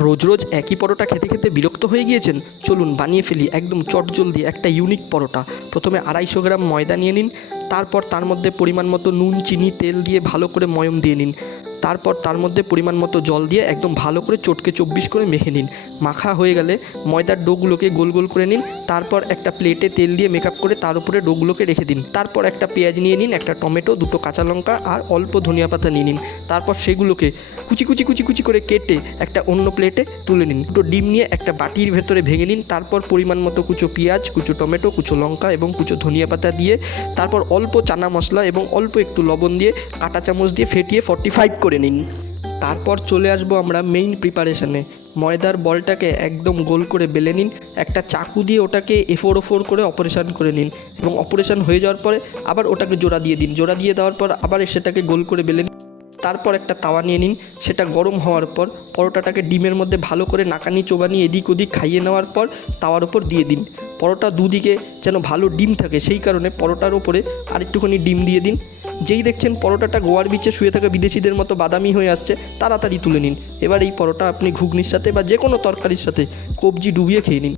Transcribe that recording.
রোজ রোজ একই পরোটা খেতে খেতে বিরক্ত হয়ে গিয়েছেন? চলুন বানিয়ে ফেলি একদম চটজলদি একটা ইউনিক পরোটা। প্রথমে 250 গ্রাম ময়দা নিয়ে নিন, তারপর তার মধ্যে পরিমাণ মতো নুন, চিনি, তেল দিয়ে ভালো করে ময়ম দিয়ে নিন। তারপর তার মধ্যে পরিমাণ মতো জল দিয়ে একদম ভালো করে চটকে 24 করে মেখে নিন। মাখা হয়ে গেলে ময়দার ডোগুলোকে গোল গোল করে নিন। তারপর একটা প্লেটে তেল দিয়ে মেকআপ করে তার উপরে ডোগুলোকে রেখে দিন। তারপর একটা পেঁয়াজ নিয়ে নিন, একটা টমেটো, 2টো কাঁচা লঙ্কা আর অল্প ধনিয়া পাতা নিয়ে নিন। তারপর সেগুলোকে কুচি কুচি কুচি কুচি করে কেটে একটা অন্য প্লেটে তুলে নিন। 2টো ডিম নিয়ে একটা বাটির ভেতরে ভেঙে নিন। তারপর পরিমাণ মতো কুচো পেঁয়াজ, কুচো টমেটো, কুচো লঙ্কা এবং কুচো ধনিয়া পাতা দিয়ে তারপর অল্প চানা মশলা এবং অল্প একটু লবণ দিয়ে কাঁটা চামচ দিয়ে ফেটিয়ে 45 করে নিন। তারপর চলে আসবো আমরা মেইন প্রিপারেশনে। ময়দার বলটাকে একদম গোল করে বেলে নিন, একটা চাকু দিয়ে ওটাকে এফোর ওফোর করে অপারেশন করে নিন এবং অপারেশন হয়ে যাওয়ার পরে আবার ওটাকে জোড়া দিয়ে দিন। জোড়া দিয়ে দেওয়ার পর আবার সেটাকে গোল করে বেলে নিন। তারপর একটা তাওয়া নিয়ে নিন, সেটা গরম হওয়ার পর পরোটাটাকে ডিমের মধ্যে ভালো করে নাকানি চোবানি এদিক ওদিক খাইয়ে নেওয়ার পর তাওয়ার উপর দিয়ে দিন। পরোটা দুদিকে যেন ভালো ডিম থাকে সেই কারণে পরোটার ওপরে আরেকটুখানি ডিম দিয়ে দিন। যেই দেখছেন পরোটাটা গোয়ার বিচে শুয়ে থাকা বিদেশিদের মতো বাদামি হয়ে আসছে, তাড়াতাড়ি তুলে নিন। এবার এই পরোটা আপনি ঘুগনির সাথে বা যে কোনো তরকারির সাথে কবজি ডুবিয়ে খেয়ে নিন।